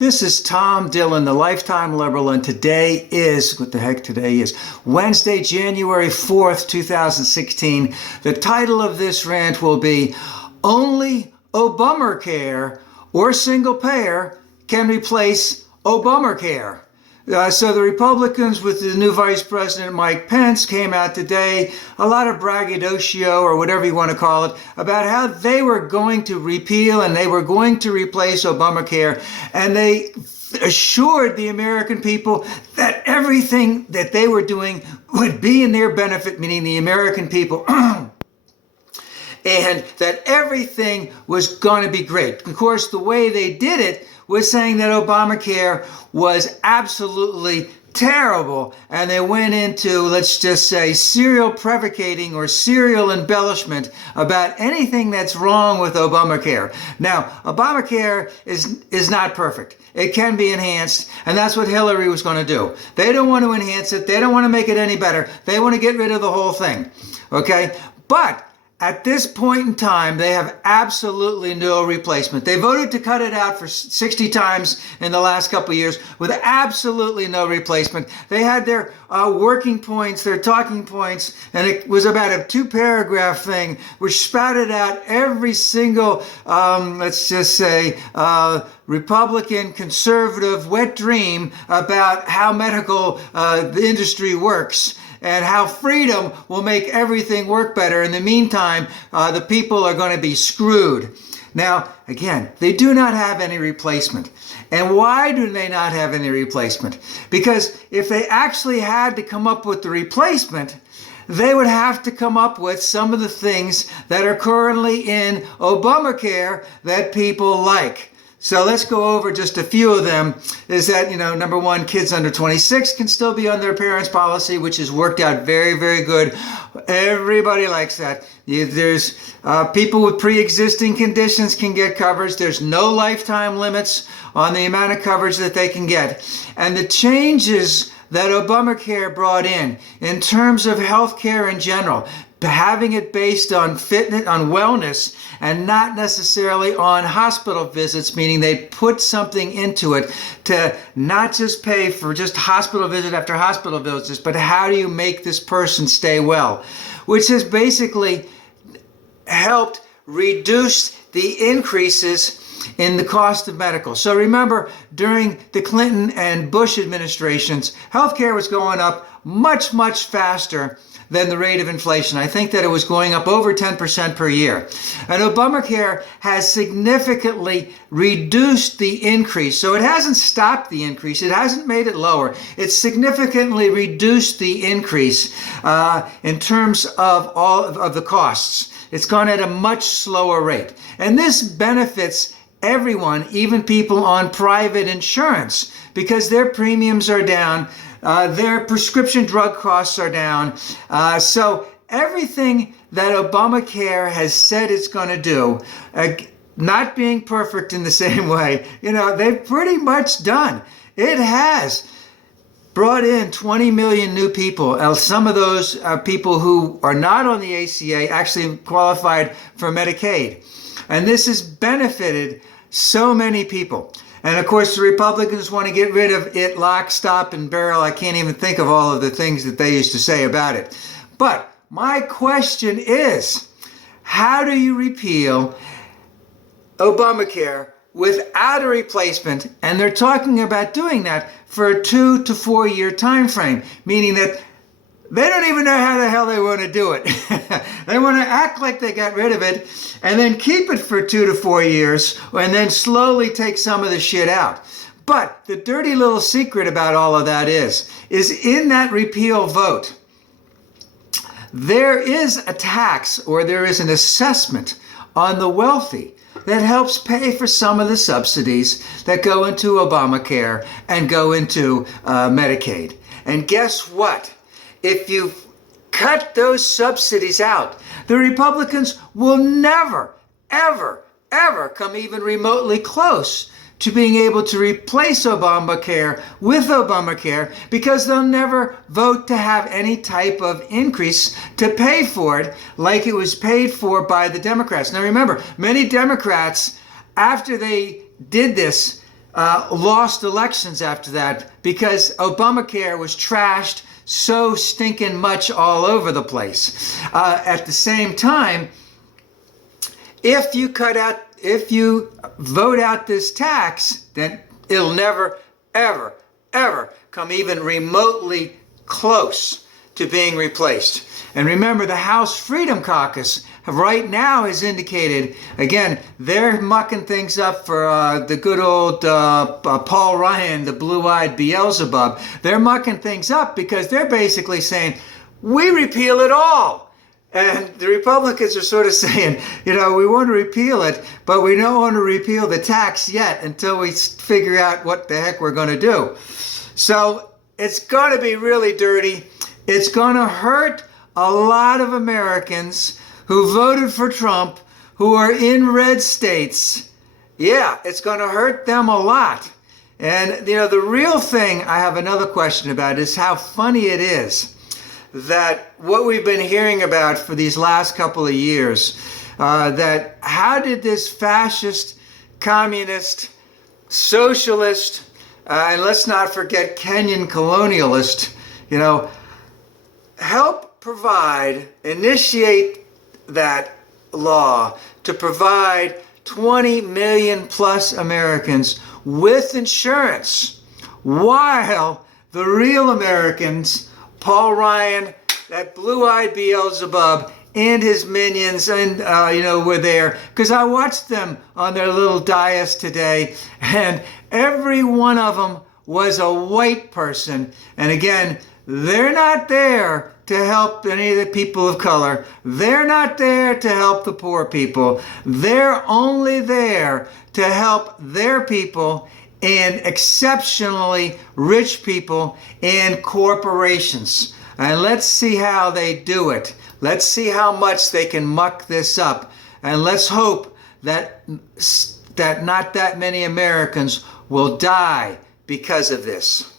This is Tom Dillon, the Lifetime Liberal, and today is, Wednesday, January 4th, 2016. The title of this rant will be, Only ObummerCare or Single Payer Can Replace ObummerCare. So the Republicans with the new Vice President Mike Pence came out today, a lot of braggadocio or whatever you want to call it, about how they were going to repeal and they were going to replace Obamacare. And they assured the American people that everything that they were doing would be in their benefit, meaning the American people. And that everything was going to be great. Of course, the way they did it was saying that Obamacare was absolutely terrible, and they went into, let's just say, serial prevaricating or serial embellishment about anything that's wrong with Obamacare. Now, Obamacare is not perfect. It can be enhanced, and that's what Hillary was going to do. They don't want to enhance it. They don't want to make it any better. They want to get rid of the whole thing, okay? But at this point in time, they have absolutely no replacement. They voted to cut it out for 60 times in the last couple of years with absolutely no replacement. They had their working points, their talking points, and it was about a 2-paragraph thing which spouted out every single, let's just say, Republican, conservative, wet dream about how medical the industry works, and how freedom will make everything work better. In the meantime, the people are going to be screwed. Now, again, they do not have any replacement. And why do they not have any replacement? Because if they actually had to come up with the replacement, they would have to come up with some of the things that are currently in Obamacare that people like. So let's go over just a few of them. Is that, number one, kids under 26 can still be on their parents' policy, which has worked out very, very good. Everybody likes that. There's people with pre-existing conditions can get coverage. There's no lifetime limits on the amount of coverage that they can get. And the changes that Obamacare brought in terms of health care in general, having it based on fitness, on wellness, and not necessarily on hospital visits, meaning they put something into it to not just pay for just hospital visit after hospital visits, but how do you make this person stay well, which has basically helped reduce the increases in the cost of medical. So remember, during the Clinton and Bush administrations, healthcare was going up much, much faster than the rate of inflation. I think that it was going up over 10% per year. And Obamacare has significantly reduced the increase. So it hasn't stopped the increase. It hasn't made it lower. It's significantly reduced the increase in terms of all of the costs. It's gone at a much slower rate. And this benefits everyone, even people on private insurance, because their premiums are down. Their prescription drug costs are down. So everything that Obamacare has said it's going to do, not being perfect in the same way, they've pretty much done. It has brought in 20 million new people. Some of those people who are not on the ACA actually qualified for Medicaid. And this has benefited so many people. And of course, the Republicans want to get rid of it lock, stock, and barrel. I can't even think of all of the things that they used to say about it. But my question is, how do you repeal Obamacare without a replacement? And they're talking about doing that for a 2 to 4 year time frame, meaning that they don't even know how the hell they want to do it. They want to act like they got rid of it and then keep it for 2 to 4 years and then slowly take some of the shit out. But the dirty little secret about all of that is in that repeal vote, there is a tax or there is an assessment on the wealthy that helps pay for some of the subsidies that go into Obamacare and go into Medicaid. And guess what? If you cut those subsidies out, the Republicans will never, ever, ever come even remotely close to being able to replace Obamacare with Obamacare, because they'll never vote to have any type of increase to pay for it like it was paid for by the Democrats. Now remember, many Democrats, after they did this, lost elections after that because Obamacare was trashed so stinking much all over the place. At the same time, if you vote out this tax, then it'll never, ever, ever come even remotely close to being replaced. And remember, the House Freedom Caucus right now has indicated, again, they're mucking things up for the good old Paul Ryan, the blue-eyed Beelzebub. They're mucking things up because they're basically saying, we repeal it all. And the Republicans are sort of saying, we want to repeal it, but we don't want to repeal the tax yet until we figure out what the heck we're going to do. So it's going to be really dirty. It's going to hurt a lot of Americans who voted for Trump, who are in red states. Yeah, it's going to hurt them a lot. And, the real thing I have another question about is how funny it is that what we've been hearing about for these last couple of years, that how did this fascist, communist, socialist, and let's not forget Kenyan colonialist, help initiate that law to provide 20 million plus Americans with insurance, while the real Americans, Paul Ryan, that blue-eyed Beelzebub, and his minions, and were there. Because I watched them on their little dais today, and every one of them was a white person. And again, they're not there to help any of the people of color. They're not there to help the poor people. They're only there to help their people and exceptionally rich people and corporations. And let's see how they do it. Let's see how much they can muck this up. And let's hope that not that many Americans will die because of this.